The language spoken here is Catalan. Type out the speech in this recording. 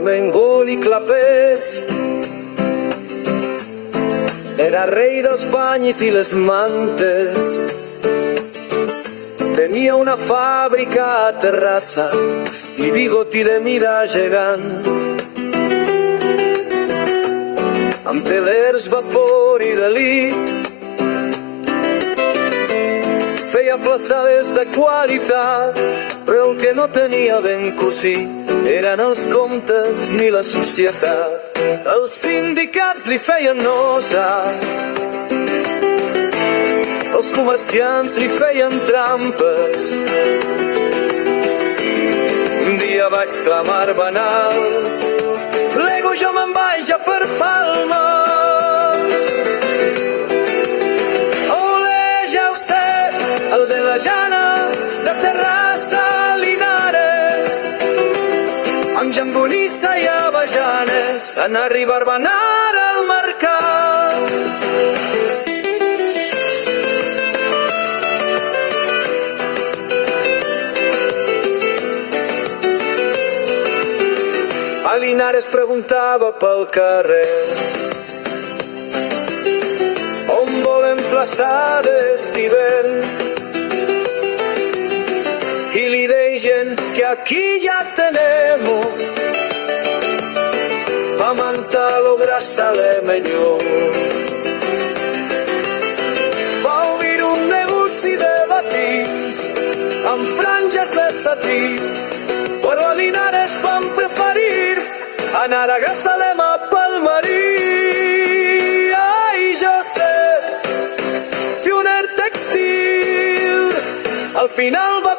Armengol i Clapés. Era rei dels banyis i les mantes. Tenia una fàbrica a Terrassa i bigoti de mida gegant, amb telers, vapor i delí. Feia flaçades de qualitat, però el que no tenia ben cosí eren els comptes ni la societat. Els sindicats li feien nosa, els comerciants li feien trampes. Un dia vaig clamar banal: plego, jo me'n vaig a fer palmes. Olé, ja ho sé, el de la Jana, de Terrassa a Linares, amb llangonissa i avellanes, en arribar van anar al mercat. A Linares preguntava pel carrer on volen flaçades d'hivern, i li deien que aquí ja tenemos pa mantalo grasa de melló. Va obrir un negoci de batist amb franges de satí, però a Linares van preferir anar a Grazalema pel marí. Ai, jo sé, pioner textil, al final va